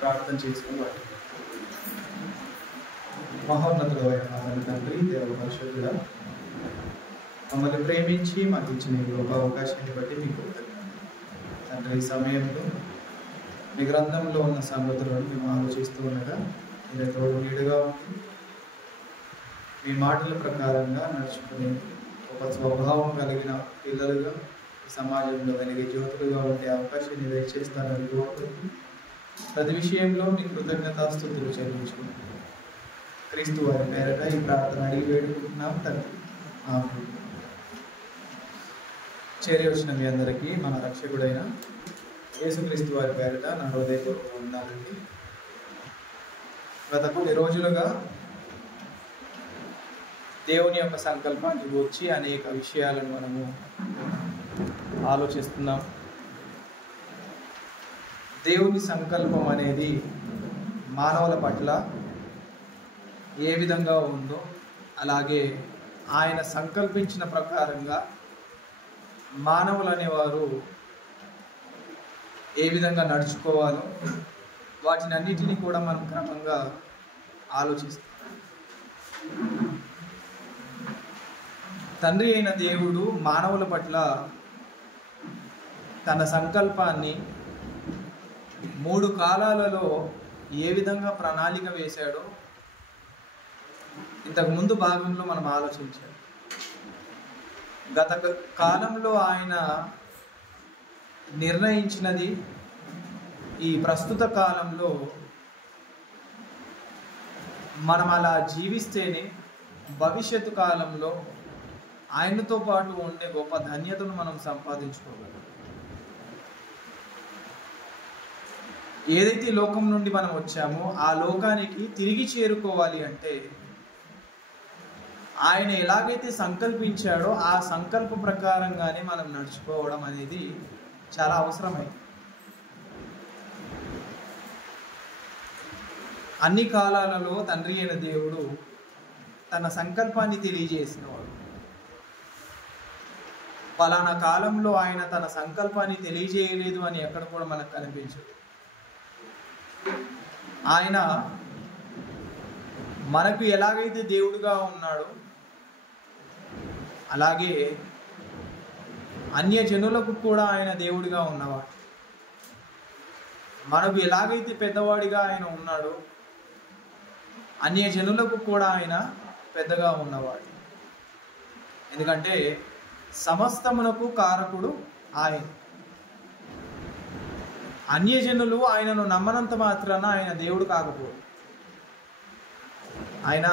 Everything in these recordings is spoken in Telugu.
ప్రార్థన చేసుకోవాలి. మహోన్నతుడైన మా తండ్రి, దేవ పరిశుద్ధుడా, మమ్మల్ని ప్రేమించి మాకు ఇచ్చిన ఈ గొప్ప అవకాశాన్ని బట్టి మీకు తండ్రి, ఈ సమయంలో మీ గ్రంథంలో ఉన్న సంగతులను మేము ఆలోచిస్తూ ఉండగా మీరు తోడు నీడుగా ఉంది. మీ మాటల ప్రకారంగా నడుచుకునే ఒక స్వభావం కలిగిన పిల్లలుగా సమాజంలో వెలిగే జ్యోతులుగా ఉండే అవకాశాన్ని దయచేస్తారని కోరుకుంటూ ప్రతి విషయంలో మీ కృతజ్ఞతాస్తుతులు చెల్లించుకుంటున్నాం. క్రీస్తు వారి పేరట ఈ ప్రార్థన అడిగి వేడుకుంటున్నాం తండ్రి, ఆమేన్. చేరి వచ్చిన మీ అందరికీ మన రక్షకుడైన యేసుక్రీస్తు వారి పేరట నా హృదయపూర్వక వందనాలండి. గత కొన్ని రోజులుగా దేవుని యొక్క సంకల్పాన్ని గురించి అనేక విషయాలను మనము ఆలోచిస్తున్నాం. దేవుని సంకల్పం అనేది మానవుల పట్ల ఏ విధంగా ఉందో, అలాగే ఆయన సంకల్పించిన ప్రకారంగా మానవులు అనేవారు ఏ విధంగా నడుచుకోవాలో వాటిని అన్నిటినీ కూడా మనం క్రమంగా ఆలోచిస్తాం. తండ్రి అయిన దేవుడు మానవుల పట్ల తన సంకల్పాన్ని 3 కాలాలలో ఏ విధంగా ప్రణాళిక వేశాడో ఇంతకు ముందు భాగంలో మనం ఆలోచించాం. గత కాలంలో ఆయన నిర్ణయించినది ఈ ప్రస్తుత కాలంలో మనం అలా జీవిస్తేనే భవిష్యత్తు కాలంలో ఆయనతో పాటు ఉండే గొప్ప ధన్యతను మనం సంపాదించుకోగలం. ఏదైతే లోకం నుండి మనం వచ్చామో ఆ లోకానికి తిరిగి చేరుకోవాలి అంటే ఆయన ఎలాగైతే సంకల్పించాడో ఆ సంకల్ప ప్రకారంగానే మనం నడుచుకోవడం అనేది చాలా అవసరమైంది. అన్ని కాలాలలో తండ్రి అయిన దేవుడు తన సంకల్పాన్ని తెలియజేసినవాడు. పలానా కాలంలో ఆయన తన సంకల్పాన్ని తెలియజేయలేదు అని ఎక్కడ కూడా మనకు కనిపించదు. ఆయన మనకు ఎలాగైతే దేవుడుగా ఉన్నాడో అలాగే అన్య జనులకు కూడా ఆయన దేవుడిగా ఉన్నవాడు. మనకు ఎలాగైతే పెద్దవాడిగా ఆయన ఉన్నాడో అన్య జనులకు కూడా ఆయన పెద్దగా ఉన్నవాడు. ఎందుకంటే సమస్తమునకు కారకుడు ఆయన. అన్యజనులు ఆయనను నమ్మనంత మాత్రాన ఆయన దేవుడు కాకపోడు. ఆయన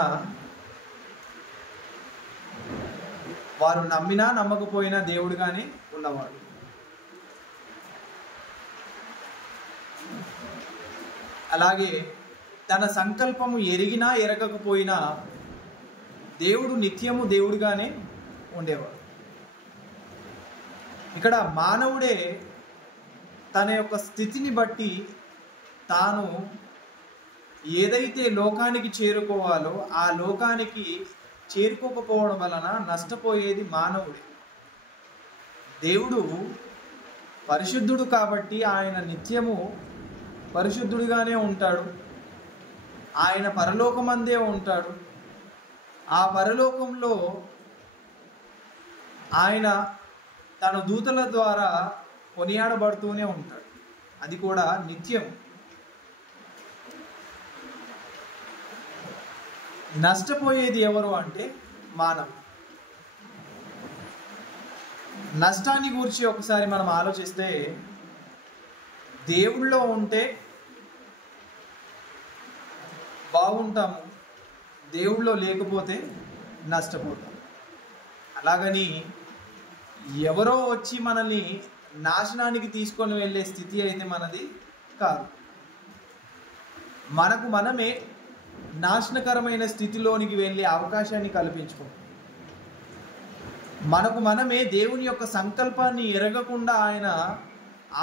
వారు నమ్మినా నమ్మకపోయినా దేవుడుగానే ఉన్నవాడు. అలాగే తన సంకల్పము ఎరిగినా ఎరగకపోయినా దేవుడు నిత్యము దేవుడుగానే ఉండేవాడు. ఇక్కడ మానవుడే తన యొక్క స్థితిని బట్టి తాను ఏదైతే లోకానికి చేరుకోవాలో ఆ లోకానికి చేరుకోకపోవడం వలన నష్టపోయేది మానవుడే. దేవుడు పరిశుద్ధుడు కాబట్టి ఆయన నిత్యము పరిశుద్ధుడిగానే ఉంటాడు. ఆయన పరలోకమందే ఉంటాడు. ఆ పరలోకంలో ఆయన తన దూతల ద్వారా కొనియాడబడుతూనే ఉంటాడు. అది కూడా నిత్యం. నష్టపోయేది ఎవరు అంటే మానవుడు. నష్టాన్ని గురించి ఒకసారి మనం ఆలోచిస్తే దేవుళ్ళో ఉంటే బాగుంటాము, దేవుళ్ళో లేకపోతే నష్టపోతాం. అలాగని ఎవరో వచ్చి మనల్ని నాశనానికి తీసుకొని వెళ్ళే స్థితి అయితే మనది కాదు. మనకు మనమే నాశనకరమైన స్థితిలోనికి వెళ్ళే అవకాశాన్ని కల్పించుకుంటాం. మనకు మనమే దేవుని యొక్క సంకల్పాన్ని ఎరగకుండా ఆయన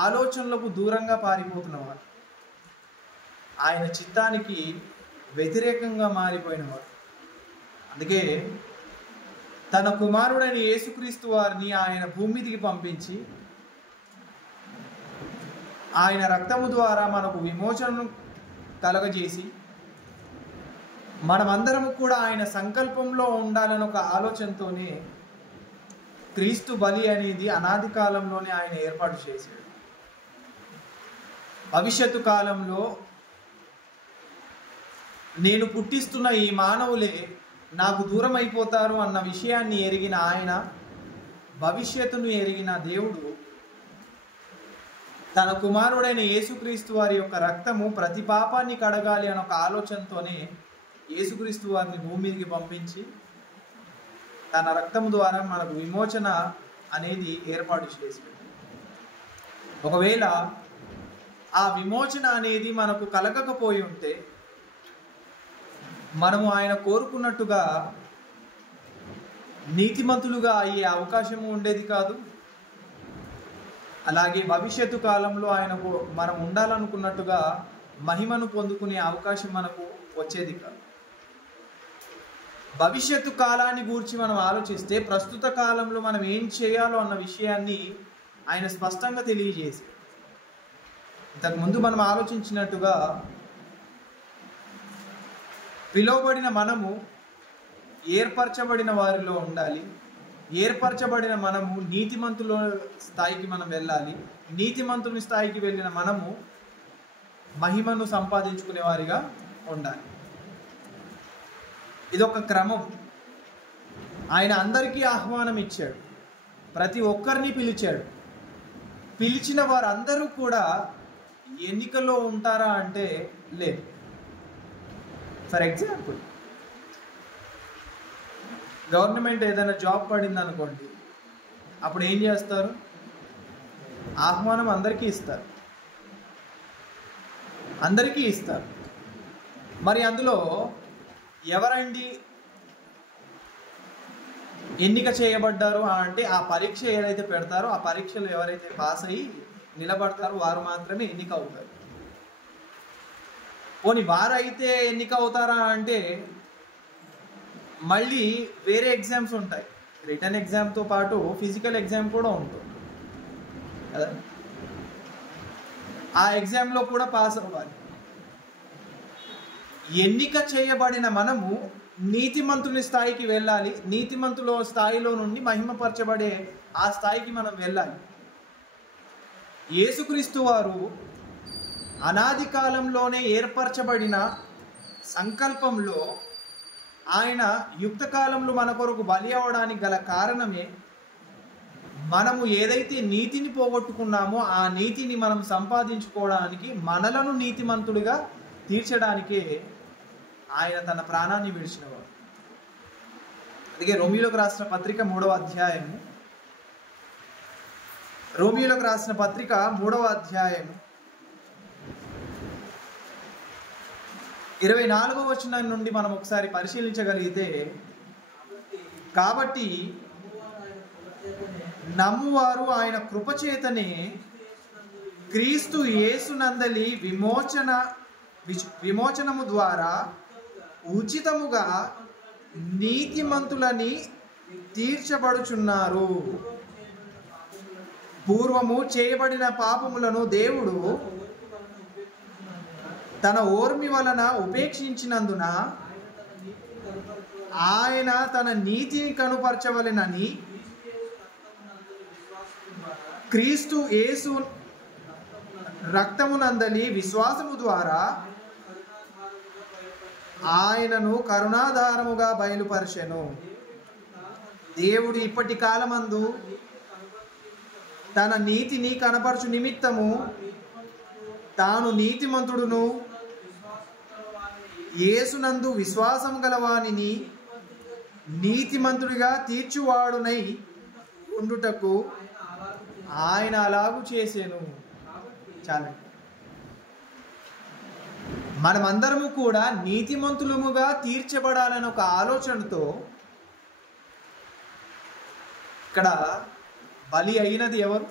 ఆలోచనలకు దూరంగా పారిపోతున్నవాడు. ఆయన చిత్తానికి వ్యతిరేకంగా మారిపోయినవాడు. అందుకే తన కుమారుడైన యేసుక్రీస్తు వారిని ఆయన భూమిదికి పంపించి ఆయన రక్తము ద్వారా మనకు విమోచనను కలగజేసి మనమందరము కూడా ఆయన సంకల్పంలో ఉండాలని ఒక ఆలోచనతోనే క్రీస్తు బలి అనేది అనాది కాలంలోనే ఆయన ఏర్పాటు చేశాడు. భవిష్యత్తు కాలంలో నేను పుట్టిస్తున్న ఈ మానవులే నాకు దూరం అయిపోతారు అన్న విషయాన్ని ఎరిగిన ఆయన, భవిష్యత్తును ఎరిగిన దేవుడు తన కుమారుడైన యేసుక్రీస్తు వారి యొక్క రక్తము ప్రతి పాపాన్ని కడగాలి అన్న ఒక ఆలోచనతోనే యేసుక్రీస్తు వారిని భూమి మీదకి పంపించి తన రక్తము ద్వారా మనకు విమోచన అనేది ఏర్పాటు చేశాడు. ఒకవేళ ఆ విమోచన అనేది మనకు కలగకపోయి ఉంటే మనము ఆయన కోరుకున్నట్టుగా నీతిమంతులుగా అయ్యే అవకాశము ఉండేది కాదు. అలాగే భవిష్యత్తు కాలంలో ఆయనకు మనం ఉండాలనుకున్నట్టుగా మహిమను పొందుకునే అవకాశం మనకు వచ్చేది కాదు. భవిష్యత్తు కాలాన్ని గూర్చి మనం ఆలోచిస్తే ప్రస్తుత కాలంలో మనం ఏం చేయాలో అన్న విషయాన్ని ఆయన స్పష్టంగా తెలియజేశారు. ఇంతకుముందు మనం ఆలోచించినట్టుగా పిలువబడిన మనము ఏర్పరచబడిన వారిలో ఉండాలి. ఏర్పరచబడిన మనము నీతిమంతుల స్థాయికి మనం వెళ్ళాలి. నీతిమంతుని స్థాయికి వెళ్ళిన మనము మహిమను సంపాదించుకునే వారిగా ఉండాలి. ఇదొక క్రమం. ఆయన అందరికీ ఆహ్వానం ఇచ్చాడు, ప్రతి ఒక్కరిని పిలిచాడు. పిలిచిన వారందరూ కూడా ఎన్నికల్లో ఉంటారా అంటే లేదు. ఫర్ ఎగ్జాంపుల్, గవర్నమెంట్ ఏదైనా జాబ్ పడింది అనుకోండి, అప్పుడు ఏం చేస్తారు? ఆహ్వానం అందరికీ ఇస్తారు, అందరికీ ఇస్తారు. మరి అందులో ఎవరండి ఎన్నిక చేయబడ్డారు అంటే ఆ పరీక్ష ఏదైతే పెడతారో ఆ పరీక్షలు ఎవరైతే పాస్ అయ్యి నిలబడతారో వారు మాత్రమే ఎన్నిక అవుతారు. పోనీ వారు అయితే ఎన్నిక అవుతారా అంటే మళ్ళీ వేరే ఎగ్జామ్స్ ఉంటాయి. రిటర్న్ ఎగ్జామ్తో పాటు ఫిజికల్ ఎగ్జామ్ కూడా ఉంటుంది కదా. ఆ ఎగ్జామ్లో కూడా పాస్ అవ్వాలి. ఎన్నిక చేయబడిన మనము నీతిమంతుని స్థాయికి వెళ్ళాలి. నీతిమంతుల స్థాయిలో నుండి మహిమపరచబడే ఆ స్థాయికి మనం వెళ్ళాలి. యేసుక్రీస్తు వారు అనాది కాలంలోనే ఏర్పరచబడిన సంకల్పంలో ఆయన యుక్త కాలంలో మన కొరకు బలి అవ్వడానికి గల కారణమే మనము ఏదైతే నీతిని పోగొట్టుకున్నామో ఆ నీతిని మనం సంపాదించుకోవడానికి, మనలను నీతిమంతుడిగా తీర్చడానికే ఆయన తన ప్రాణాన్ని విడిచినవాడు. అందుకే రోమియోలకు రాసిన పత్రిక 3వ అధ్యాయము, రోమియోలకు రాసిన పత్రిక 3వ అధ్యాయము 24వ వచనం నుండి మనం ఒకసారి పరిశీలించగలిగితే, కాబట్టి నమ్మువారు ఆయన కృపచేతనే క్రీస్తు యేసునందలి విమోచనము ద్వారా ఉచితముగా నీతిమంతులని తీర్చబడుచున్నారు. పూర్వము చేయబడిన పాపములను దేవుడు తన ఓర్మి వలన ఉపేక్షించినందున ఆయన తన నీతిని కనుపరచవలెనని క్రీస్తు యేసు రక్తమునందలి విశ్వాసము ద్వారా ఆయనను కరుణాధారముగా బయలుపరచెను. దేవుడు ఇప్పటి కాలమందు తన నీతిని కనపరచు నిమిత్తము తాను నీతిమంతుడును యేసునందు విశ్వాసం గలవానిని నీతిమంతుడిగా తీర్చువాడునై ఉండుటకు ఆయన అలాగు చేసెను. చాలా మనమందరము కూడా నీతిమంతులముగా తీర్చబడాలని ఒక ఆలోచనతో ఇక్కడ బలి అయినది ఎవరు?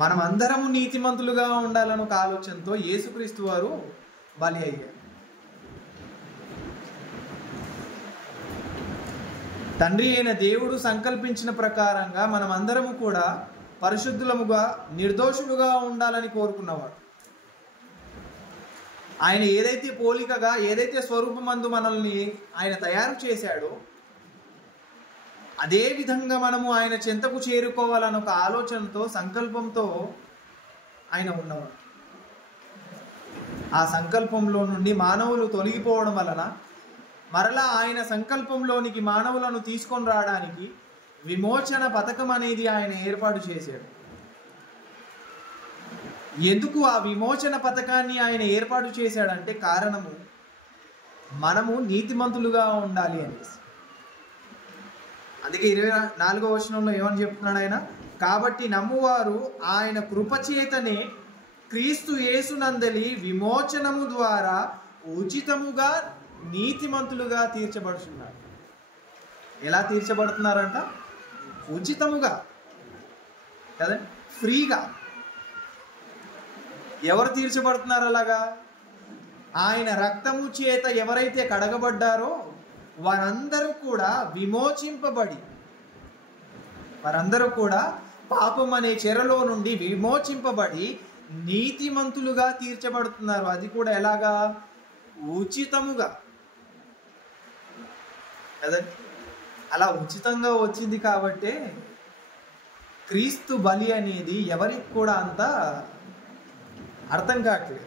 మనమందరము నీతిమంతులుగా ఉండాలని ఒక ఆలోచనతో యేసుక్రీస్తు వారు బలి అయ్యారు. తండ్రి అయిన దేవుడు సంకల్పించిన ప్రకారంగా మనమందరము కూడా పరిశుద్ధులముగా నిర్దోషులుగా ఉండాలని కోరుకున్నవాడు. ఆయన ఏదైతే పోలికగా, ఏదైతే స్వరూపమందు మనల్ని ఆయన తయారు చేశాడో, అదే విధంగా మనము ఆయన చెంతకు చేరుకోవాలని ఒక ఆలోచనతో, సంకల్పంతో ఆయన ఉన్నవాడు. ఆ సంకల్పంలో నుండి మానవులు తొలగిపోవడం వలన మరలా ఆయన సంకల్పంలోనికి మానవులను తీసుకొని రావడానికి విమోచన పథకం అనేది ఆయన ఏర్పాటు చేశాడు. ఎందుకు ఆ విమోచన పథకాన్ని ఆయన ఏర్పాటు చేశాడంటే కారణము మనము నీతిమంతులుగా ఉండాలి అనేసి. అందుకే 24వ వచనంలో ఏమని చెప్తున్నాడు ఆయన? కాబట్టి నమ్మువారు ఆయన కృపచేతనే క్రీస్తు యేసునందలి విమోచనము ద్వారా ఉచితముగా నీతిమంతులుగా తీర్చబడుతున్నారు. ఎలా తీర్చబడుతున్నారంట? ఉచితముగా కదా, ఫ్రీగా. ఎవరు తీర్చబడుతున్నారు అలాగా? ఆయన రక్తము చేత ఎవరైతే కడగబడ్డారో వారందరూ కూడా విమోచింపబడి, వారందరూ కూడా పాపం అనే చెరలో నుండి విమోచింపబడి నీతిమంతులుగా తీర్చబడుతున్నారు. అది కూడా ఎలాగా? ఉచితముగా కదండి. అలా ఉచితంగా వచ్చింది కాబట్టే క్రీస్తు బలి అనేది ఎవరికి కూడా అంత అర్థం కావట్లేదు.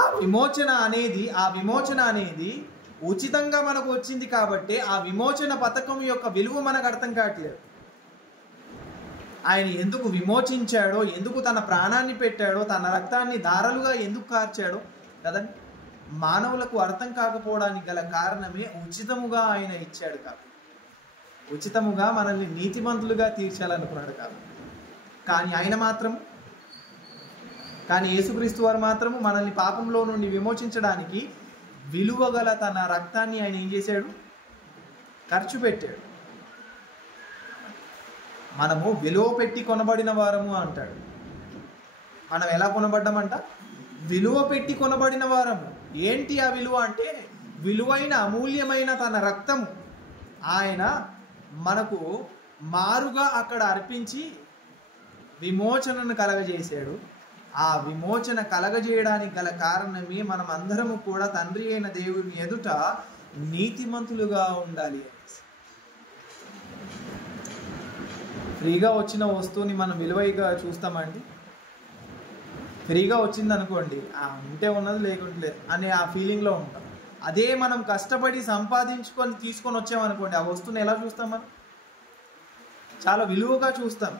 ఆ విమోచన అనేది ఉచితంగా మనకు వచ్చింది కాబట్టి ఆ విమోచన పథకం యొక్క విలువ మనకు అర్థం కావట్లేదు. ఆయన ఎందుకు విమోచించాడో, ఎందుకు తన ప్రాణాన్ని పెట్టాడో, తన రక్తాన్ని ధారలుగా ఎందుకు కార్చాడో కదండి, మానవులకు అర్థం కాకపోవడానికి గల కారణమే ఉచితముగా ఆయన ఇచ్చాడు కాదు. ఉచితముగా మనల్ని నీతిమంతులుగా తీర్చాలనుకున్నాడు కాదు. కానీ యేసుక్రీస్తు వారు మాత్రము మనల్ని పాపంలో నుండి విమోచించడానికి విలువ గల తన రక్తాన్ని ఆయన ఏం చేశాడు? ఖర్చు పెట్టాడు. మనము విలువ పెట్టి కొనబడిన వారము అంటాడు. మనం ఎలా కొనబడ్డామంట? విలువ పెట్టి కొనబడిన వారము. ఏంటి ఆ విలువ అంటే, విలువైన అమూల్యమైన తన రక్తము ఆయన మనకు మారుగా అక్కడ అర్పించి విమోచనను కలగజేశాడు. ఆ విమోచన కలగజేయడానికి గల కారణమే మనం అందరము కూడా తండ్రి అయిన దేవుని ఎదుట నీతిమంతులుగా ఉండాలి. ఫ్రీగా వచ్చిన వస్తువుని మనం విలువైగా చూస్తామండి. ఫ్రీగా వచ్చింది అనుకోండి, ఉంటే ఉన్నది లేకుంటే లేదు అనే ఆ ఫీలింగ్లో ఉంటాం. అదే మనం కష్టపడి సంపాదించుకొని తీసుకొని వచ్చామనుకోండి, ఆ వస్తువుని ఎలా చూస్తాం? మనం చాలా విలువగా చూస్తాం.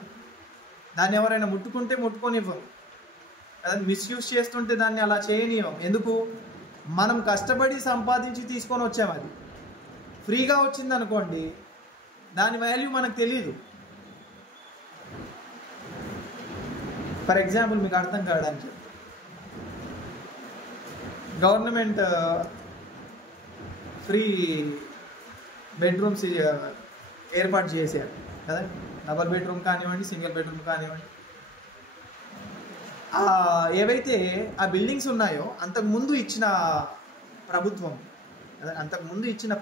దాన్ని ఎవరైనా ముట్టుకుంటే ముట్టుకొనివ్వం, మిస్యూజ్ చేస్తుంటే దాన్ని అలా చేయనివ్వం. ఎందుకు? మనం కష్టపడి సంపాదించి తీసుకొని వచ్చాము. అది ఫ్రీగా వచ్చింది అనుకోండి, దాని వాల్యూ మనకు తెలియదు. ఫర్ ఎగ్జాంపుల్ మీకు అర్థం కావడానికి, గవర్నమెంట్ ఫ్రీ బెడ్రూమ్స్ ఏర్పాటు చేశారు కదా, డబల్ బెడ్రూమ్ కానివ్వండి, సింగిల్ బెడ్రూమ్ కానివ్వండి. ఏవైతే ఆ బిల్డింగ్స్ ఉన్నాయో అంతకుముందు ఇచ్చిన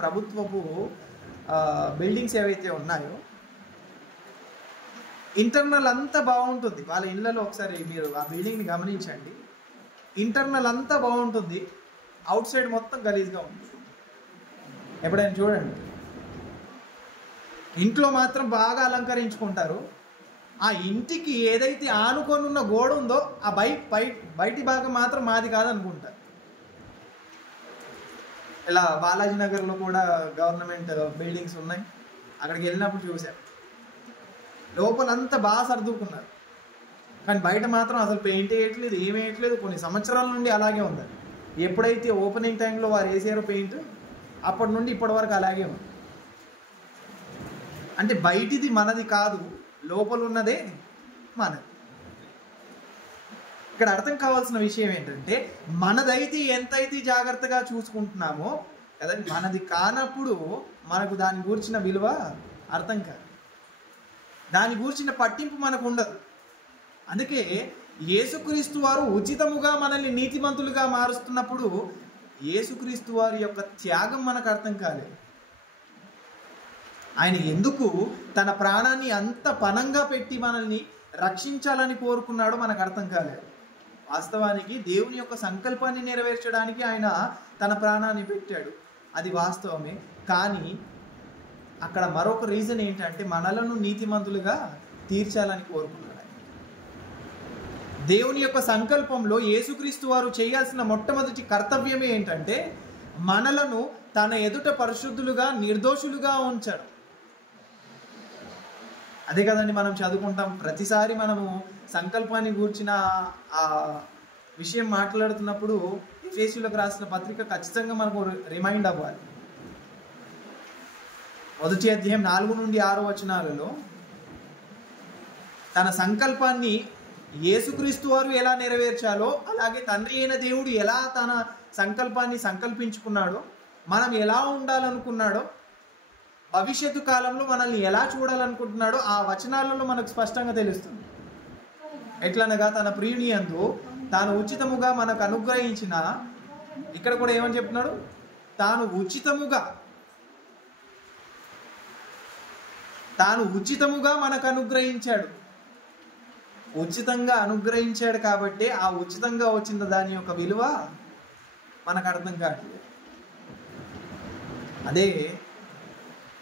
ప్రభుత్వపు బిల్డింగ్స్ ఏవైతే ఉన్నాయో ఇంటర్నల్ అంతా బాగుంటుంది. వాళ్ళ ఇళ్ళలో ఒకసారి మీరు ఆ బిల్డింగ్ని గమనించండి. ఇంటర్నల్ అంతా బాగుంటుంది, అవుట్ సైడ్ మొత్తం గలీజ్గా ఉంటుంది. ఎప్పుడైనా చూడండి. ఇంట్లో మాత్రం బాగా అలంకరించుకుంటారు. ఆ ఇంటికి ఏదైతే ఆనుకొని ఉన్న గోడ ఉందో ఆ బయటి భాగం మాత్రం మాది కాదనుకుంటారు. ఇలా బాలాజీ నగర్లో కూడా గవర్నమెంట్ బిల్డింగ్స్ ఉన్నాయి. అక్కడికి వెళ్ళినప్పుడు చూశాను, లోపలంతా బాగా సర్దుకున్నారు, కానీ బయట మాత్రం అసలు పెయింట్ వేయట్లేదు, ఏం వేయట్లేదు. కొన్ని సంవత్సరాల నుండి అలాగే ఉంది. ఎప్పుడైతే ఓపెనింగ్ టైంలో వారు వేసారో పెయింట్, అప్పటి నుండి ఇప్పటి వరకు అలాగే ఉంది. అంటే బయటిది మనది కాదు, లోపల ఉన్నదే మనది. ఇక్కడ అర్థం కావాల్సిన విషయం ఏంటంటే, మనదైతే ఎంతైతే జాగ్రత్తగా చూసుకుంటున్నామో కదండి, మనది కానప్పుడు మనకు దాని గురించిన విలువ అర్థం కాదు, దాని గురించిన పట్టింపు మనకు ఉండదు. అందుకే యేసుక్రీస్తు వారు ఉచితముగా మనల్ని నీతిమంతులుగా మారుస్తున్నప్పుడు యేసుక్రీస్తు వారి యొక్క త్యాగం మనకు అర్థం కాలేదు. ఆయన ఎందుకు తన ప్రాణాన్ని అంత పణంగా పెట్టి మనల్ని రక్షించాలని కోరుకున్నాడో మనకు అర్థం కాలేదు. వాస్తవానికి దేవుని యొక్క సంకల్పాన్ని నెరవేర్చడానికి ఆయన తన ప్రాణాన్ని పెట్టాడు, అది వాస్తవమే. కానీ అక్కడ మరొక రీజన్ ఏంటంటే మనలను నీతిమంతులుగా తీర్చాలని కోరుకున్నాడు. దేవుని యొక్క సంకల్పంలో యేసుక్రీస్తు వారు చేయాల్సిన మొట్టమొదటి కర్తవ్యమే ఏంటంటే మనలను తన ఎదుట పరిశుద్ధులుగా, నిర్దోషులుగా ఉంచడం. అదే కదండి మనం చదువుకుంటాం. ప్రతిసారి మనము సంకల్పాన్ని గూర్చిన ఆ విషయం మాట్లాడుతున్నప్పుడు ఎఫెసీయులకు రాసిన పత్రిక ఖచ్చితంగా మనకు రిమైండ్ అవ్వాలి. 1వ అధ్యాయం 4 నుండి 6 వచనాలలో తన సంకల్పాన్ని యేసుక్రీస్తు వారు ఎలా నెరవేర్చాలో, అలాగే తండ్రి అయిన దేవుడు ఎలా తన సంకల్పాన్ని సంకల్పించుకున్నాడో, మనం ఎలా ఉండాలనుకున్నాడో, భవిష్యత్తు కాలంలో మనల్ని ఎలా చూడాలనుకుంటున్నాడో ఆ వచనాలలో మనకు స్పష్టంగా తెలుస్తుంది. ఎట్లనగా తన ప్రియుని యందు తాను ఉచితముగా మనకు అనుగ్రహించిన, ఇక్కడ కూడా ఏమని చెప్తున్నాడు, తాను ఉచితముగా మనకు అనుగ్రహించాడు. ఉచితంగా అనుగ్రహించాడు కాబట్టి ఆ ఉచితంగా వచ్చిన దాని యొక్క విలువ మనకు అర్థం కావట్లేదు. అదే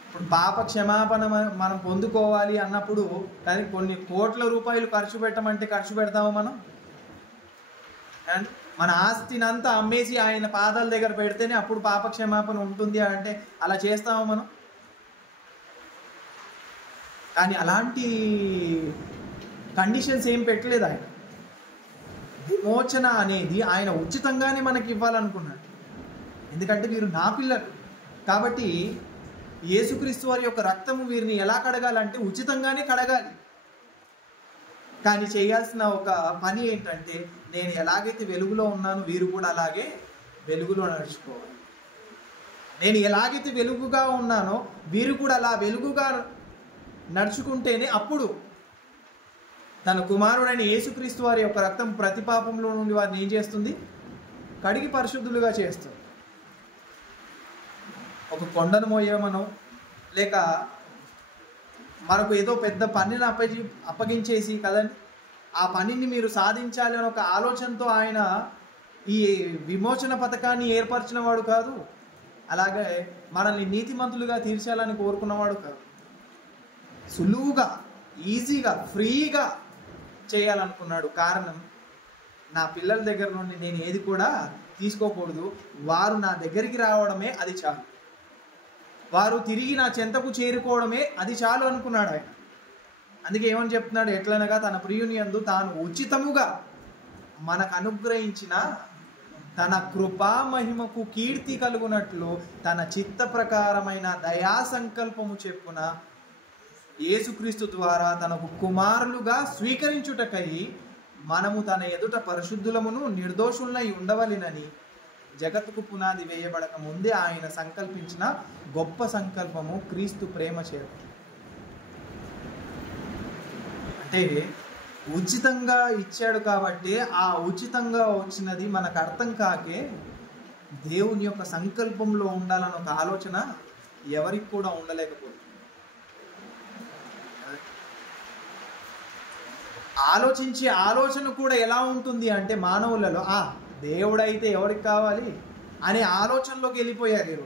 ఇప్పుడు పాప క్షమాపణ మనం పొందుకోవాలి అన్నప్పుడు దానికి కొన్ని కోట్ల రూపాయలు ఖర్చు పెట్టమంటే ఖర్చు పెడతాము మనం? అండ్ మన ఆస్తిని అంతా అమ్మేసి ఆయన పాదాల దగ్గర పెడితేనే అప్పుడు పాప క్షమాపణ ఉంటుంది అంటే అలా చేస్తాము మనం? కానీ అలాంటి కండిషన్స్ ఏం పెట్టలేదు ఆయన. విమోచన అనేది ఆయన ఉచితంగానే మనకి ఇవ్వాలనుకున్నాడు. ఎందుకంటే వీరు నా పిల్లలు కాబట్టి యేసుక్రీస్తు వారి యొక్క రక్తము వీరిని ఎలా కడగాలంటే ఉచితంగానే కడగాలి. కానీ చేయాల్సిన ఒక పని ఏంటంటే నేను ఎలాగైతే వెలుగులో ఉన్నానో వీరు కూడా అలాగే వెలుగులో నడుచుకోవాలి. నేను ఎలాగైతే వెలుగుగా ఉన్నానో వీరు కూడా అలా వెలుగుగా నడుచుకుంటేనే అప్పుడు తన కుమారుడైన యేసుక్రీస్తు వారి యొక్క రక్తం ప్రతి పాపంలో నుండి వారిని ఏం చేస్తుంది? కడిగి పరిశుద్ధులుగా చేస్తుంది. ఒక కొండను మోయమనో లేక మనకు ఏదో పెద్ద పనిని అప్పగించేసి కదండి ఆ పనిని మీరు సాధించాలి అని ఒక ఆలోచనతో ఆయన ఈ విమోచన పథకాన్ని ఏర్పరిచిన వాడు కాదు. అలాగే మనల్ని నీతిమంతులుగా తీర్చాలని కోరుకున్నవాడు కాదు. సులువుగా, ఈజీగా, ఫ్రీగా చేయాలనుకున్నాడు. కారణం నా పిల్లల దగ్గర నుండి నేను ఏది కూడా తీసుకోకూడదు, వారు నా దగ్గరికి రావడమే అది చాలు, వారు తిరిగి నా చెంతకు చేరుకోవడమే అది చాలు అనుకున్నాడు ఆయన. అందుకే ఏమని చెప్తున్నాడు, ఎట్లనగా తన ప్రియుని యందు తాను ఉచితముగా మనకు అనుగ్రహించిన తన కృపా మహిమకు కీర్తి కలుగునట్లు తన చిత్త ప్రకారమైన దయా సంకల్పము చెప్పున యేసుక్రీస్తు ద్వారా తనకు కుమారులుగా స్వీకరించుటకై మనము తన ఎదుట పరిశుద్ధులమును నిర్దోషులై ఉండవలెనని జగత్తుకు పునాది వేయబడక ముందే ఆయన సంకల్పించిన గొప్ప సంకల్పము క్రీస్తు ప్రేమ చేత. అంటే ఉచితంగా ఇచ్చాడు కాబట్టి ఆ ఉచితంగా వచ్చినది మనకు అర్థం కాకే దేవుని యొక్క సంకల్పంలో ఉండాలన్న ఒక ఆలోచన ఎవరికి కూడా ఉండలేకపోతుంది. ఆలోచించే ఆలోచన కూడా ఎలా ఉంటుంది అంటే మానవులలో దేవుడైతే ఎవరికి కావాలి అనే ఆలోచనలోకి వెళ్ళిపోయారు.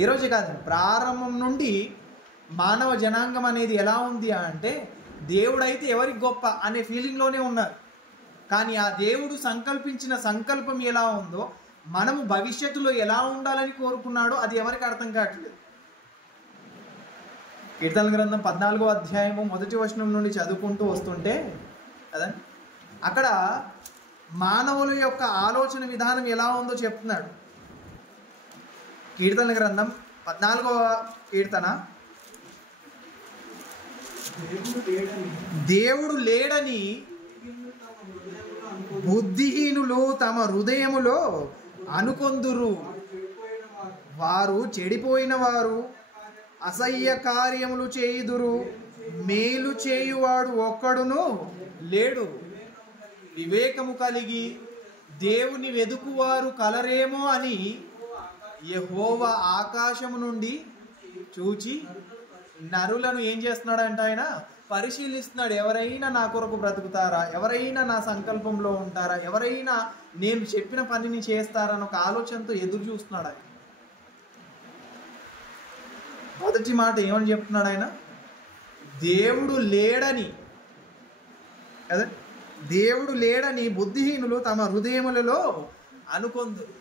ఈరోజు కాదు, ప్రారంభం నుండి మానవ జనాంగం అనేది ఎలా ఉంది అంటే దేవుడైతే ఎవరికి గొప్ప అనే ఫీలింగ్లోనే ఉన్నారు. కానీ ఆ దేవుడు సంకల్పించిన సంకల్పం ఎలా ఉందో, మనము భవిష్యత్తులో ఎలా ఉండాలని కోరుకున్నాడో అది ఎవరికి అర్థం కావట్లేదు. కీర్తనల గ్రంథం 14వ అధ్యాయము 1వ వచనం నుండి చదువుకుంటూ వస్తుంటే కదా, అక్కడ మానవుల యొక్క ఆలోచన విధానం ఎలా ఉందో చెప్తున్నాడు. కీర్తనల గ్రంథం 14వ కీర్తన, దేవుడు లేడని బుద్ధిహీనులు తమ హృదయములో అనుకొందురు, వారు చెడిపోయిన వారు అసహ్య కార్యములు చేయుదురు, మేలు చేయువాడు ఒక్కడును లేడు. వివేకము కలిగి దేవుని వెదుకువారు కలరేమో అని యెహోవా ఆకాశము నుండి చూచి నరులను ఏం చేస్తున్నాడంట, ఆయన పరిశీలిస్తున్నాడు. ఎవరైనా నా కొరకు బ్రతుకుతారా, ఎవరైనా నా సంకల్పంలో ఉంటారా, ఎవరైనా నేను చెప్పిన పనిని చేస్తారని ఒక ఆలోచనతో ఎదురు చూస్తున్నాడు ఆయన. మొదటి మాట ఏమని చెప్తున్నాడు ఆయన? దేవుడు లేడని కదా, దేవుడు లేడని బుద్ధిహీనులు తమ హృదయములలో అనుకొందురు.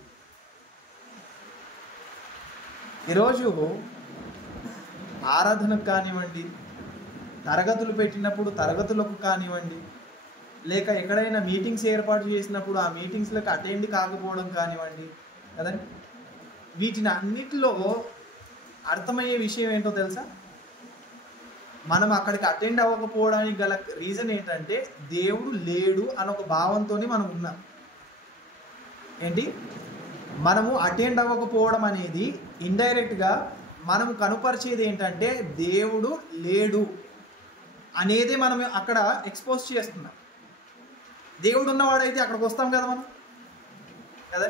ఈరోజు ఆరాధనకు కానివ్వండి, తరగతులు పెట్టినప్పుడు తరగతులకు కానివ్వండి, లేక ఎక్కడైనా మీటింగ్స్ ఏర్పాటు చేసినప్పుడు ఆ మీటింగ్స్లకు అటెండ్ కాకపోవడం కానివ్వండి కదండి, వీటిని అన్నిటిలో అర్థమయ్యే విషయం ఏంటో తెలుసా? మనం అక్కడికి అటెండ్ అవ్వకపోవడానికి గల రీజన్ ఏంటంటే దేవుడు లేడు అని ఒక భావంతో మనం ఉన్నాం. ఏంటి? మనము అటెండ్ అవ్వకపోవడం అనేది ఇండైరెక్ట్గా మనం కనుపరిచేది ఏంటంటే దేవుడు లేడు అనేది మనం అక్కడ ఎక్స్పోజ్ చేస్తున్నాం. దేవుడు ఉన్నవాడైతే అక్కడికి వస్తాం కదా మనం కదా.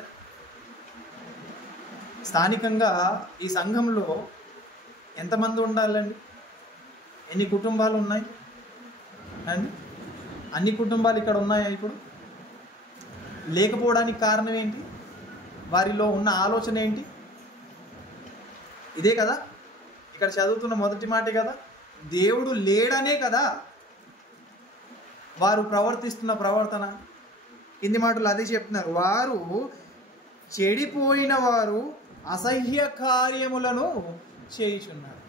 స్థానికంగా ఈ సంఘంలో ఎంతమంది ఉండాలండి? ఎన్ని కుటుంబాలు ఉన్నాయి అండి? అన్ని కుటుంబాలు ఇక్కడ ఉన్నాయా ఇప్పుడు? లేకపోవడానికి కారణం ఏంటి? వారిలో ఉన్న ఆలోచన ఏంటి? ఇదే కదా ఇక్కడ చదువుతున్న మొదటి మాటే కదా, దేవుడు లేడనే కదా వారు ప్రవర్తిస్తున్న ప్రవర్తన. కింది మాటలు అదే చెప్తున్నారు. వారు చెడిపోయిన వారు అసహ్య కార్యములను చేయుచున్నారు.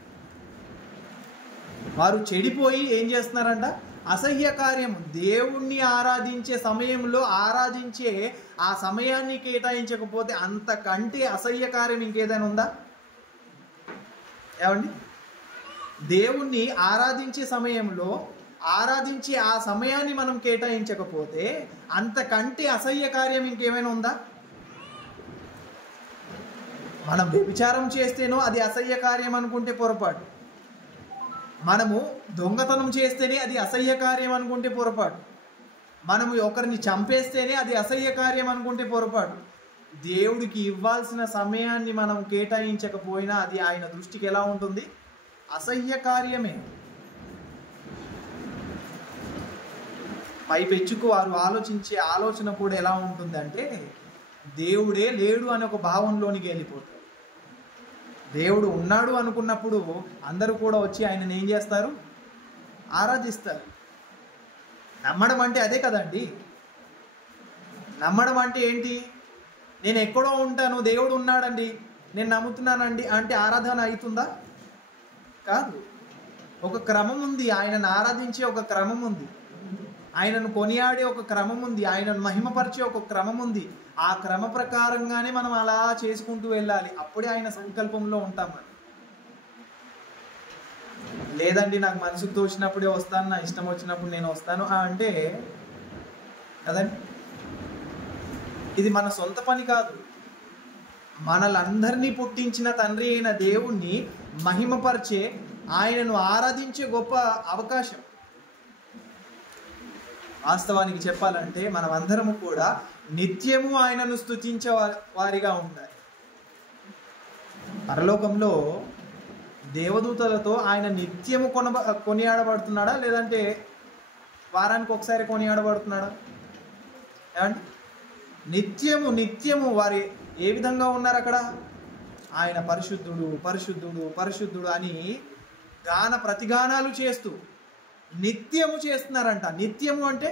వారు చెడిపోయి ఏం చేస్తున్నారంట? అసహ్య కార్యము. దేవుణ్ణి ఆరాధించే సమయంలో ఆరాధించే ఆ సమయాన్ని కేటాయించకపోతే అంతకంటే అసహ్య కార్యం ఇంకేదైనా ఉందా? ఏమండి? దేవుణ్ణి ఆరాధించే సమయంలో ఆరాధించే ఆ సమయాన్ని మనం కేటాయించకపోతే అంతకంటే అసహ్య కార్యం ఇంకేమైనా ఉందా? మనం వ్యభిచారం చేస్తేనో అది అసహ్య కార్యం అనుకుంటే పొరపాటు. మనము దొంగతనం చేస్తేనే అది అసహ్య కార్యం అనుకుంటే పొరపాటు. మనము ఒకరిని చంపేస్తేనే అది అసహ్య కార్యం అనుకుంటే పొరపాటు. దేవుడికి ఇవ్వాల్సిన సమయాన్ని మనం కేటాయించకపోయినా అది ఆయన దృష్టికి ఎలా ఉంటుంది? అసహ్య కార్యమే. పైపెచ్చుకు వారు ఆలోచించే ఆలోచన కూడా ఎలా ఉంటుందంటే దేవుడే లేడు అనే ఒక భావంలోనికి వెళ్ళిపోతారు. దేవుడు ఉన్నాడు అనుకున్నప్పుడు అందరూ కూడా వచ్చి ఆయనను ఏం చేస్తారు? ఆరాధిస్తారు. నమ్మడం అంటే అదే కదండి. నమ్మడం అంటే ఏంటి? నేను ఎక్కడో ఉంటాను, దేవుడు ఉన్నాడండి, నేను నమ్ముతున్నానండి అంటే ఆరాధన అవుతుందా? కాదు. ఒక క్రమం ఉంది. ఆయనను ఆరాధించే ఒక క్రమం ఉంది. ఆయనను కొనియాడే ఒక క్రమం ఉంది. ఆయనను మహిమపరిచే ఒక క్రమం ఉంది. ఆ క్రమ ప్రకారంగానే మనం అలా చేసుకుంటూ వెళ్ళాలి. అప్పుడే ఆయన సంకల్పంలో ఉంటాం. లేదండి నాకు మనసుకు తోచినప్పుడే వస్తాను, నా ఇష్టం వచ్చినప్పుడు నేను వస్తాను అంటే కదండి, ఇది మన సొంత పని కాదు. మనలందరినీ పుట్టించిన తండ్రి అయిన దేవుణ్ణి మహిమపరిచే, ఆయనను ఆరాధించే గొప్ప అవకాశం. వాస్తవానికి చెప్పాలంటే మనం అందరము కూడా నిత్యము ఆయనను స్తుతించే వారిగా ఉండాలి. పరలోకంలో దేవదూతలతో ఆయన నిత్యము కొనియాడబడుతున్నాడా, లేదంటే వారానికి ఒకసారి కొనియాడబడుతున్నాడా? ఏమంటే నిత్యము నిత్యము వారి ఏ విధంగా ఉన్నారు అక్కడ? ఆయన పరిశుద్ధుడు పరిశుద్ధుడు పరిశుద్ధుడు అని గాన ప్రతిగానాలు చేస్తూ నిత్యము చేస్తున్నారంట. నిత్యము అంటే,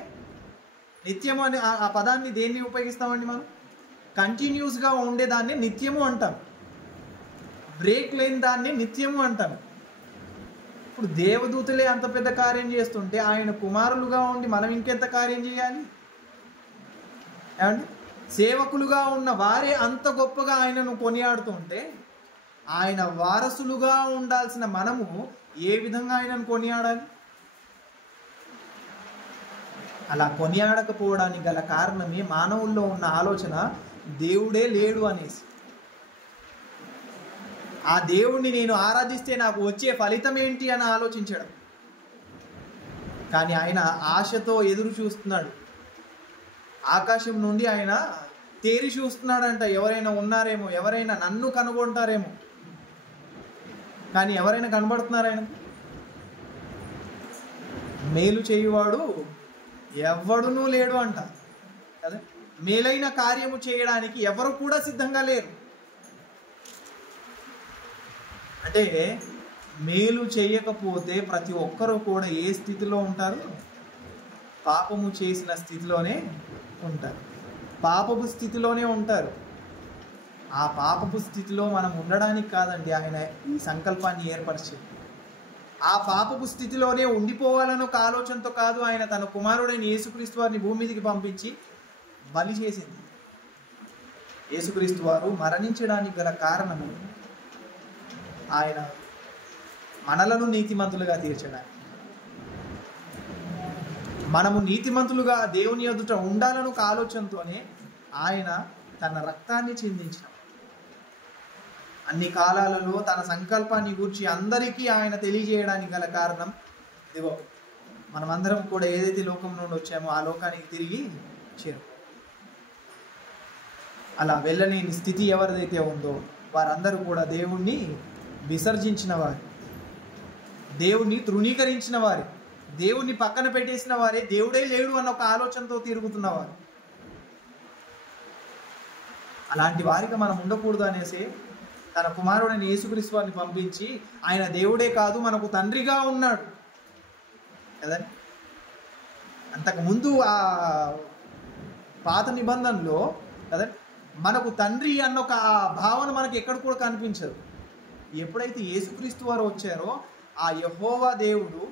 నిత్యము అని ఆ పదాన్ని దేన్ని ఉపయోగిస్తామండి మనం? కంటిన్యూస్గా ఉండేదాన్ని నిత్యము అంటాం. బ్రేక్ లేని దాన్ని నిత్యము అంటాం. ఇప్పుడు దేవదూతలే అంత పెద్ద కార్యం చేస్తుంటే ఆయన కుమారులుగా ఉండి మనం ఇంకెంత కార్యం చేయాలి? ఏమండి? సేవకులుగా ఉన్న వారే అంత గొప్పగా ఆయనను కొనియాడుతుంటే ఆయన వారసులుగా ఉండాల్సిన మనము ఏ విధంగా ఆయనను కొనియాడాలి? అలా కొనియాడకపోవడానికి గల కారణమే మానవుల్లో ఉన్న ఆలోచన దేవుడే లేడు అనేసి. ఆ దేవుణ్ణి నేను ఆరాధిస్తే నాకు వచ్చే ఫలితం ఏంటి అని ఆలోచించడం. కానీ ఆయన ఆశతో ఎదురు చూస్తున్నాడు. ఆకాశం నుండి ఆయన తేరి చూస్తున్నాడంట. ఎవరైనా ఉన్నారేమో, ఎవరైనా నన్ను కనుగొంటారేమో. కానీ ఎవరైనా కనబడుతున్నారా ఆయన? మేలు చేయువాడు ఎవడునూ లేడు అంట కదా. మేలైన కార్యము చేయడానికి ఎవరు కూడా సిద్ధంగా లేరు. అంటే మేలు చేయకపోతే ప్రతి ఒక్కరూ కూడా ఏ స్థితిలో ఉంటారు? పాపము చేసిన స్థితిలోనే ఉంటారు, పాపపు స్థితిలోనే ఉంటారు. ఆ పాపపు స్థితిలో మనం ఉండడానికి కాదండి ఆయన ఈ సంకల్పాన్ని ఏర్పరిచేది. ఆ పాపపు స్థితిలోనే ఉండిపోవాలని ఒక ఆలోచనతో కాదు ఆయన తన కుమారుడైన యేసుక్రీస్తు వారిని భూమి మీదకి పంపించి బలి చేసింది. యేసుక్రీస్తు వారు మరణించడానికి గల కారణము ఆయన మనలను నీతిమంతులుగా తీర్చడానికి, మనము నీతిమంతులుగా దేవుని ఎదుట ఉండాలని ఒక ఆలోచనతోనే ఆయన తన రక్తాన్ని చిందించిన అన్ని కాలాలలో తన సంకల్పాన్ని గూర్చి అందరికీ ఆయన తెలియజేయడానికి గల కారణం ఇదిగో మనమందరం కూడా ఏదైతే లోకం నుండి వచ్చామో ఆ లోకానికి తిరిగి చేరు. అలా వెళ్ళలేని స్థితి ఎవరిదైతే ఉందో వారందరూ కూడా దేవుణ్ణి విసర్జించిన వారు, దేవుణ్ణి తృణీకరించిన వారు, దేవుణ్ణి పక్కన పెట్టేసిన వారే, దేవుడే లేడు అన్న ఒక ఆలోచనతో తిరుగుతున్నవారు. అలాంటి వారికి మనం ఉండకూడదు అనేసి తన కుమారుడైన యేసుక్రీస్తు వారిని పంపించి ఆయన దేవుడే కాదు మనకు తండ్రిగా ఉన్నాడు కదండి. అంతకుముందు ఆ పాత నిబంధనలో కదండి మనకు తండ్రి అన్న ఒక భావన మనకు ఎక్కడ కూడా కనిపించదు. ఎప్పుడైతే యేసుక్రీస్తు వారు వచ్చారో ఆ యెహోవా దేవుడు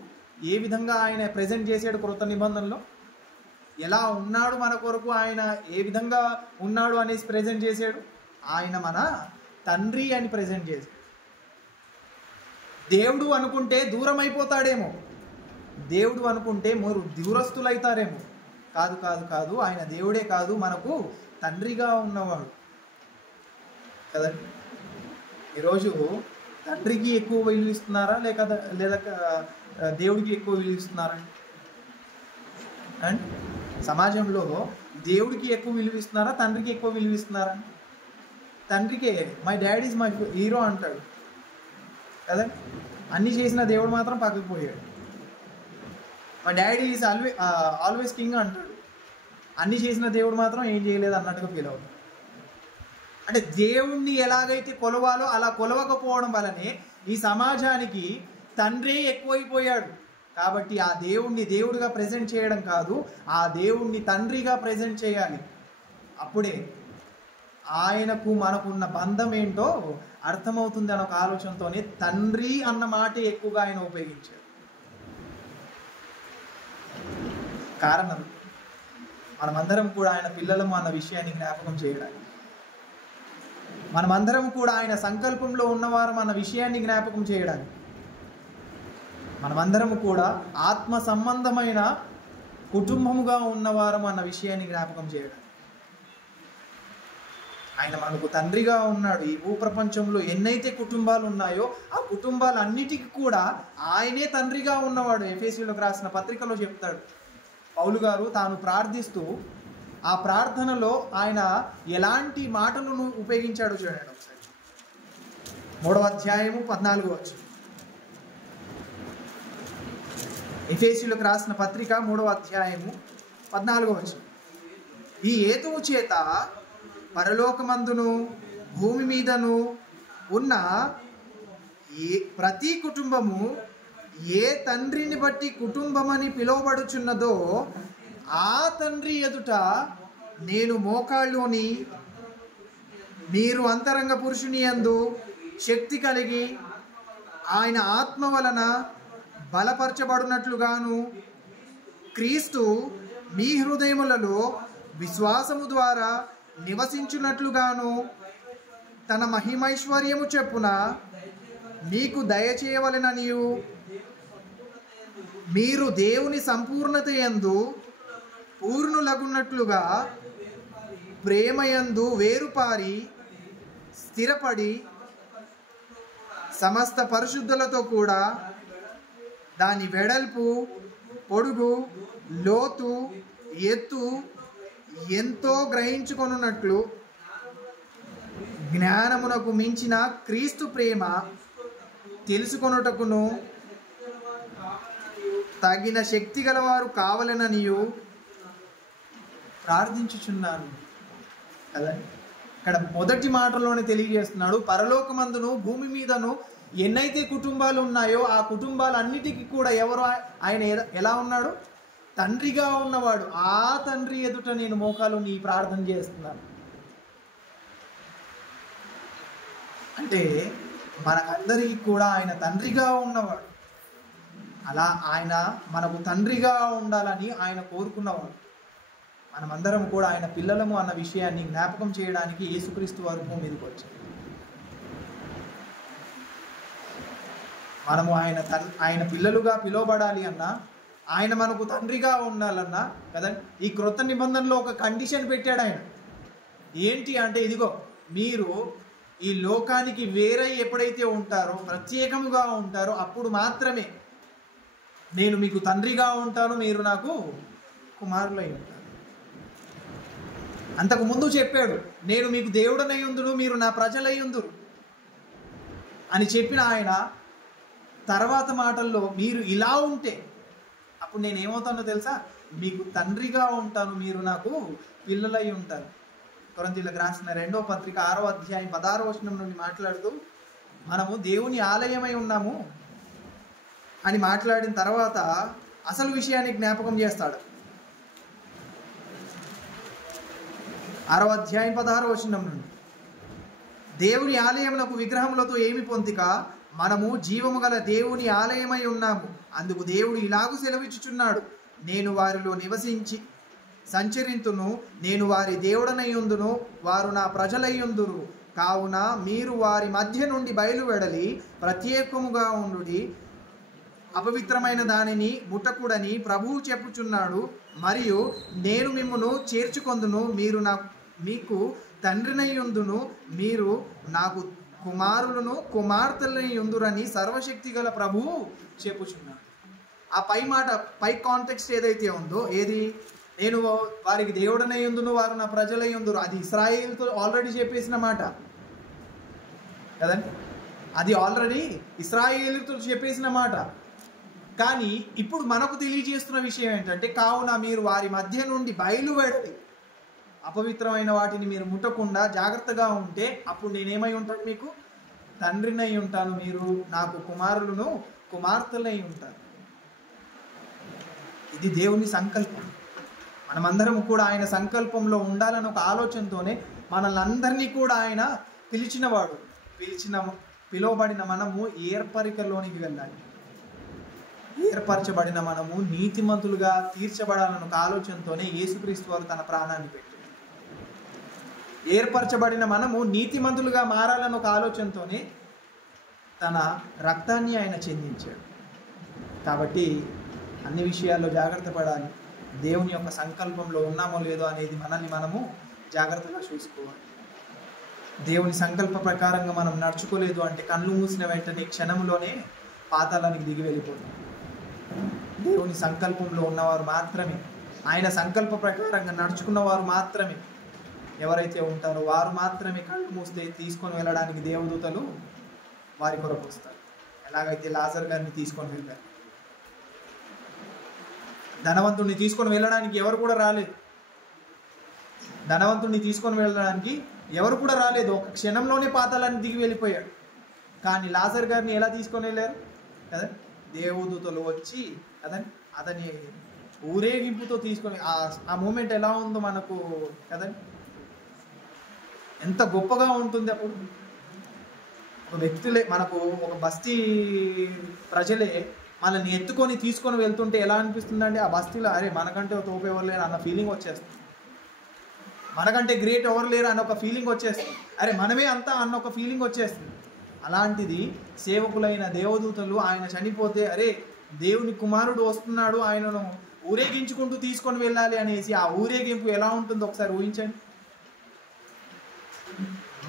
ఏ విధంగా ఆయన ప్రజెంట్ చేశాడు క్రొత్త నిబంధనలో, ఎలా ఉన్నాడు మన కొరకు, ఆయన ఏ విధంగా ఉన్నాడు అనేసి ప్రజెంట్ చేశాడు. ఆయన మన తండ్రి అని ప్రజెంట్ చేశాడు. దేవుడు అనుకుంటే దూరం అయిపోతాడేమో, దేవుడు అనుకుంటే మీరు దూరస్తులైతారేమో. కాదు కాదు కాదు, ఆయన దేవుడే కాదు మనకు తండ్రిగా ఉన్నవాడు కదండి. ఈరోజు తండ్రికి ఎక్కువ విలువ ఇస్తున్నారా లేదా దేవుడికి ఎక్కువ విలువ ఇస్తున్నారా? అండ్ సమాజంలో దేవుడికి ఎక్కువ విలువ ఇస్తున్నారా, తండ్రికి ఎక్కువ విలువ ఇస్తున్నారా? తండ్రికే my dad is my hero అంటాడు కదా. అన్నీ చేసిన దేవుడు మాత్రం పక్కకు పోయాడు. My daddy is always king అంటాడు. అన్నీ చేసిన దేవుడు మాత్రం ఏం చేయలేదు అన్నట్టుగా ఫీల్ అవుతాడు. అంటే దేవుణ్ణి ఎలాగైతే కొలవాలో అలా కొలవకపోవడం వల్లనే ఈ సమాజానికి తండ్రి ఎక్కువైపోయాడు. కాబట్టి ఆ దేవుణ్ణి దేవుడిగా ప్రజెంట్ చేయడం కాదు, ఆ దేవుణ్ణి తండ్రిగా ప్రజెంట్ చేయాలి. అప్పుడే ఆయనకు మనకున్న బంధం ఏంటో అర్థమవుతుంది అన్న ఒక ఆలోచనతోనే తండ్రి అన్న మాట ఎక్కువగా ఆయన ఉపయోగించారు. కారణం మనమందరం కూడా ఆయన పిల్లలము అన్న విషయాన్ని జ్ఞాపకం చేయడానికి, మనమందరం కూడా ఆయన సంకల్పంలో ఉన్నవారం అన్న విషయాన్ని జ్ఞాపకం చేయడానికి, మనమందరము కూడా ఆత్మ సంబంధమైన కుటుంబముగా ఉన్నవారం అన్న విషయాన్ని జ్ఞాపకం చేయడానికి. ఆయన మనకు తండ్రిగా ఉన్నాడు. ఈ భూప్రపంచంలో ఎన్నైతే కుటుంబాలు ఉన్నాయో ఆ కుటుంబాలన్నిటికీ కూడా ఆయనే తండ్రిగా ఉన్నవాడు. ఎఫెసీయులకు రాసిన పత్రికలో చెప్తాడు పౌలు గారు తాను ప్రార్థిస్తూ ఆ ప్రార్థనలో ఆయన ఎలాంటి మాటలను ఉపయోగించాడో చూడండి ఒకసారి. 3వ అధ్యాయము 14వ వచనం. ఎఫెసీయులకు రాసిన పత్రిక 3వ అధ్యాయము 14వ వచనం. ఈ హేతువు చేత పరలోకమందును భూమి మీదను ఉన్న ప్రతి కుటుంబము ఏ తండ్రిని బట్టి కుటుంబమని పిలువబడుచున్నదో ఆ తండ్రి ఎదుట నేను మోకాళ్ళుని మీరు అంతరంగ పురుషుని యందు శక్తి కలిగి ఆయన ఆత్మ వలన బలపరచబడినట్లుగాను క్రీస్తు మీ హృదయములలో విశ్వాసము ద్వారా నివసించున్నట్లుగాను తన మహిమైశ్వర్యము చెప్పున మీకు దయచేయవలెననియు మీరు దేవుని సంపూర్ణత యందు పూర్ణులగున్నట్లుగా ప్రేమయందు వేరుపారి స్థిరపడి సమస్త పరిశుద్ధులతో కూడా దాని వెడల్పు, పొడుగు, లోతు, ఎత్తు ఎంతో గ్రహించుకొనున్నట్లు జ్ఞానమునకు మించిన క్రీస్తు ప్రేమ తెలుసుకొనుటకును తగిన శక్తి గలవారు కావాలననియు ప్రార్థించుచున్నాను కదా. ఇక్కడ మొదటి మాటలోనే తెలియజేస్తున్నాడు, పరలోకమందును భూమి మీదను ఎన్నైతే కుటుంబాలు ఉన్నాయో ఆ కుటుంబాలన్నిటికీ కూడా ఎవరు ఆయన ఎలా ఉన్నాడు? తండ్రిగా ఉన్నవాడు. ఆ తండ్రి ఎదుట నేను మోకాలు నీ ప్రార్థన చేస్తున్నాను. అంటే మనకందరికీ కూడా ఆయన తండ్రిగా ఉన్నవాడు. అలా ఆయన మనకు తండ్రిగా ఉండాలని ఆయన కోరుకున్నవాడు. మనమందరం కూడా ఆయన పిల్లలము అన్న విషయాన్ని జ్ఞాపకం చేయడానికి యేసుక్రీస్తు వారు భూమి మీదకి వచ్చారు. మనము ఆయన పిల్లలుగా పిలువబడాలి అన్నా, ఆయన మనకు తండ్రిగా ఉండాలన్నా కదా. ఈ క్రొత్త నిబంధనలో ఒక కండిషన్ పెట్టాడు ఆయన. ఏంటి అంటే, ఇదిగో మీరు ఈ లోకానికి వేరే ఎప్పుడైతే ఉంటారో, ప్రత్యేకముగా ఉంటారో, అప్పుడు మాత్రమే నేను మీకు తండ్రిగా ఉంటాను, మీరు నాకు కుమారులై ఉంటారు. అంతకు ముందు చెప్పాడు, నేను మీకు దేవుడనై ఉందును, మీరు నా ప్రజలై ఉందురు అని చెప్పిన ఆయన తర్వాత మాటల్లో మీరు ఇలా ఉంటే అప్పుడు నేనేమవుతానో తెలుసా? మీకు తండ్రిగా ఉంటాను, మీరు నాకు పిల్లలై ఉంటారు. కొరింథీయులకు రాసిన 2వ పత్రిక 6వ అధ్యాయం 16వ వచనం నుండి మాట్లాడుతూ మనము దేవుని ఆలయమై ఉన్నాము అని మాట్లాడిన తర్వాత అసలు విషయాన్ని జ్ఞాపకం చేస్తాడు. 6వ అధ్యాయం 16వ వచనం నుండి, దేవుని ఆలయమునకు విగ్రహములతో ఏమి పొందిక, మనము జీవము గల దేవుని ఆలయమై ఉన్నాము. అందుకు దేవుడు ఇలాగూ సెలవిచ్చుచున్నాడు, నేను వారిలో నివసించి సంచరింతును, నేను వారి దేవుడనై ఉందును, వారు నా ప్రజలై ఉందురు. కావున మీరు వారి మధ్య నుండి బయలువెడలి ప్రత్యేకముగా ఉండుడి, అపవిత్రమైన దానిని ముట్టకూడని ప్రభువు చెప్పుచున్నాడు. మరియు నేను మిమ్మును చేర్చుకొందును, మీరు మీకు తండ్రినై ఉందును, మీరు నాకు కుమారులను కుమార్తెలని ఉందురని సర్వశక్తి గల ప్రభువు చెప్పుచున్నాడు. ఆ పై మాట, పై కాంటెక్స్ట్ ఏదైతే ఉందో, ఏది? నేను వారికి దేవుడనై ఉందును, వారు నా ప్రజలై ఉందురు, అది ఇశ్రాయేలుతో ఆల్రెడీ చెప్పేసిన మాట కదండి. అది ఆల్రెడీ ఇశ్రాయేలుతో చెప్పేసిన మాట. కానీ ఇప్పుడు మనకు తెలియజేస్తున్న విషయం ఏంటంటే, కావున మీరు వారి మధ్య నుండి బయలువెడలి అపవిత్రమైన వాటిని మీరు ముట్టకుండా జాగ్రత్తగా ఉంటే అప్పుడు నేనేమై ఉంటాను? మీకు తండ్రినై ఉంటాను, మీరు నాకు కుమారులను కుమార్తెలై ఉంటారు. ఇది దేవుని సంకల్పం. మనమందరం కూడా ఆయన సంకల్పంలో ఉండాలని ఒక ఆలోచనతోనే మనల్ని అందరినీ కూడా ఆయన పిలిచినవాడు. పిలువబడిన మనము ఏర్పరికలోనికి వెళ్ళాలి. ఏర్పరచబడిన మనము నీతిమంతులుగా తీర్చబడాలని ఒక ఆలోచనతోనే యేసుక్రీస్తు వారు తన ప్రాణాన్ని పెట్టారు. ఏర్పరచబడిన మనము నీతిమంతులుగా మారాలని ఒక ఆలోచనతోనే తన రక్తాన్ని ఆయన చెందించాడు. కాబట్టి అన్ని విషయాల్లో జాగ్రత్త పడాలి. దేవుని యొక్క సంకల్పంలో ఉన్నామో లేదో అనేది మనల్ని మనము జాగ్రత్తగా చూసుకోవాలి. దేవుని సంకల్ప ప్రకారంగా మనం నడుచుకోలేదు అంటే కళ్ళు మూసిన వెంటనే క్షణంలోనే పాతాళానికి దిగి వెళ్ళిపోతాం. దేవుని సంకల్పంలో ఉన్నవారు మాత్రమే, ఆయన సంకల్ప ప్రకారంగా నడుచుకున్నవారు మాత్రమే ఎవరైతే ఉంటారో వారు మాత్రమే కళ్ళు మూస్తే తీసుకొని వెళ్ళడానికి దేవదూతలు వారి కొరకు వస్తారు. ఎలాగైతే లాజర్ గారిని తీసుకొని వెళ్ళారు. ధనవంతుడిని తీసుకొని వెళ్ళడానికి ఎవరు కూడా రాలేదు. ధనవంతుడిని తీసుకొని వెళ్ళడానికి ఎవరు కూడా రాలేదు. ఒక క్షణంలోనే పాతాళాన్ని దిగి వెళ్ళిపోయాడు. కానీ లాజర్ గారిని ఎలా తీసుకొని వెళ్ళారు కదా? దేవదూతలు వచ్చి అతని ఊరేగింపుతో తీసుకొని, ఆ మూమెంట్ ఎలా ఉందో మనకు కదండి, ఎంత గొప్పగా ఉంటుంది. అప్పుడు ఒక వ్యక్తులే, మనకు ఒక బస్తీ ప్రజలే మనల్ని ఎత్తుకొని తీసుకొని వెళ్తుంటే ఎలా అనిపిస్తుందండి? ఆ బస్తీలో అరే మనకంటే తోపు ఎవరు లేరు అన్న ఫీలింగ్ వచ్చేస్తుంది. మనకంటే గ్రేట్ ఎవరు లేరు అన్న ఒక ఫీలింగ్ వచ్చేస్తుంది. అరే మనమే అంతా అన్న ఒక ఫీలింగ్ వచ్చేస్తుంది. అలాంటిది సేవకులైన దేవదూతలు ఆయన చనిపోతే అరే దేవుని కుమారుడు వస్తున్నాడు, ఆయనను ఊరేగించుకుంటూ తీసుకొని వెళ్ళాలి అనేసి ఆ ఊరేగింపు ఎలా ఉంటుందో ఒకసారి ఊహించండి.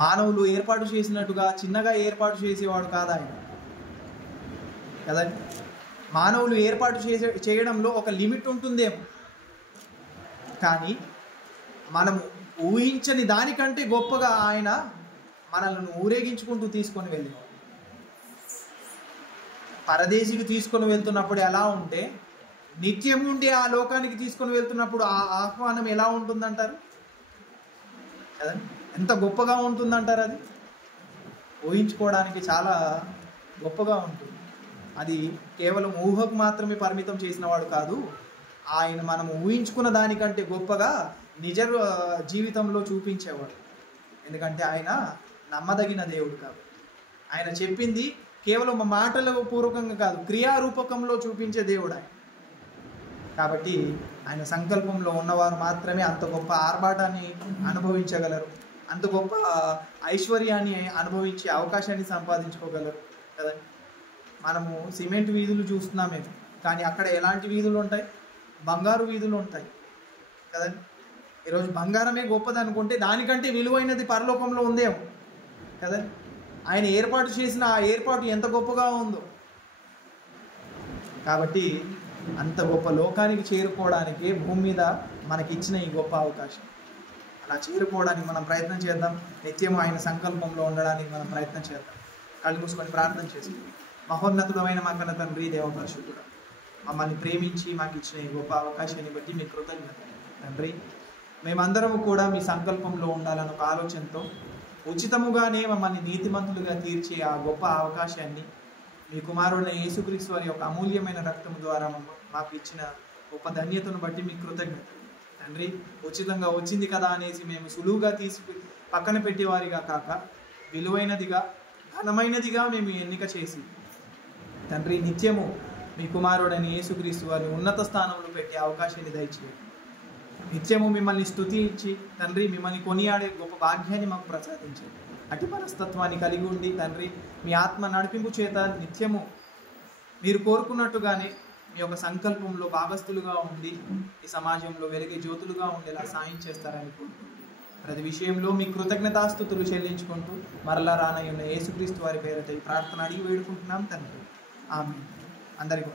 మానవులు ఏర్పాటు చేసినట్టుగా చిన్నగా ఏర్పాటు చేసేవాడు కాదు ఆయన కదండి. మానవులు ఏర్పాటు చేయడంలో ఒక లిమిట్ ఉంటుందేమో, కానీ మనము ఊహించని దానికంటే గొప్పగా ఆయన మనల్ని ఊరేగించుకుంటూ తీసుకొని వెళ్ళేవాడు. పరదేశికి తీసుకొని వెళ్తున్నప్పుడు ఎలా ఉంటే నిత్యం ఉండి ఆ లోకానికి తీసుకొని వెళ్తున్నప్పుడు ఆ ఆహ్వానం ఎలా ఉంటుందంటారు కదా? ఎంత గొప్పగా ఉంటుందంటారు? అది ఊహించుకోవడానికి చాలా గొప్పగా ఉంటుంది. అది కేవలం ఊహకు మాత్రమే పరిమితం చేసిన వాడు కాదు, ఆయన మనం ఊహించుకున్న దానికంటే గొప్పగా నిజ జీవితంలో చూపించేవాడు. ఎందుకంటే ఆయన నమ్మదగిన దేవుడు కాబట్టి. ఆయన చెప్పింది కేవలం మాటల పూర్వకంగా కాదు, క్రియారూపకంలో చూపించే దేవుడు ఆయన. కాబట్టి ఆయన సంకల్పంలో ఉన్నవారు మాత్రమే అంత గొప్ప ఆర్భాటాన్ని అనుభవించగలరు, అంత గొప్ప ఐశ్వర్యాన్ని అనుభవించే అవకాశాన్ని సంపాదించుకోగలరు కదా. మనము సిమెంట్ వీధులు చూస్తున్నామే, కానీ అక్కడ ఎలాంటి వీధులు ఉంటాయి? బంగారు వీధులు ఉంటాయి కదండి. ఈరోజు బంగారమే గొప్పది అనుకుంటే దానికంటే విలువైనది పరలోకంలో ఉందేమో కదండి. ఆయన ఏర్పాటు చేసిన ఆ ఏర్పాటు ఎంత గొప్పగా ఉందో. కాబట్టి అంత గొప్ప లోకానికి చేరుకోవడానికి భూమి మీద మనకిచ్చిన ఈ గొప్ప అవకాశం. అలా చేరుకోవడానికి మనం ప్రయత్నం చేద్దాం. నిత్యం ఆయన సంకల్పంలో ఉండడానికి మనం ప్రయత్నం చేద్దాం. కళ్ళు మూసుకొని ప్రార్థన చేసుకుందాం. మహోన్నతుడమైన మా కన్న తండ్రి, దేవపరిశుద్ధుడా, మమ్మల్ని ప్రేమించి మాకు ఇచ్చిన ఈ గొప్ప అవకాశాన్ని బట్టి మీ కృతజ్ఞత తండ్రి. మేమందరము కూడా మీ సంకల్పంలో ఉండాలన్న ఒక ఆలోచనతో ఉచితముగానే మమ్మల్ని నీతిమంతులుగా తీర్చే ఆ గొప్ప అవకాశాన్ని మీ కుమారుడైన యేసుక్రీస్తు వారి యొక్క అమూల్యమైన రక్తము ద్వారా మాకు ఇచ్చిన గొప్ప ధన్యతను బట్టి మీ కృతజ్ఞత తండ్రి. ఉచితంగా వచ్చింది కదా అనేసి మేము సులువుగా పక్కన పెట్టేవారిగా కాక విలువైనదిగా, ఘనమైనదిగా మేము ఎన్నిక చేసి తండ్రి నిత్యము మీ కుమారుడైన యేసుక్రీస్తు వారిని ఉన్నత స్థానంలో పెట్టే అవకాశాన్ని దయచేయండి. నిత్యము మిమ్మల్ని స్తుతించి తండ్రి మిమ్మల్ని కొనియాడే గొప్ప భాగ్యాన్ని మాకు ప్రసాదించండి. అటు మనస్తత్వాన్ని కలిగి ఉండి తండ్రి మీ ఆత్మ నడిపింపు చేత నిత్యము మీరు కోరుకున్నట్టుగానే మీ యొక్క సంకల్పంలో భాగస్థులుగా ఉండి ఈ సమాజంలో వెలిగే జ్యోతులుగా ఉండేలా సాయం చేస్తారని ప్రతి విషయంలో మీ కృతజ్ఞతాస్తుతులు చెల్లించుకుంటూ మరలా రానయ్యున్న యేసుక్రీస్తు వారి పేరిట ఈ ప్రార్థన అడిగి వేడుకుంటున్నాం తండ్రి. ఆమేన్. అందరికీ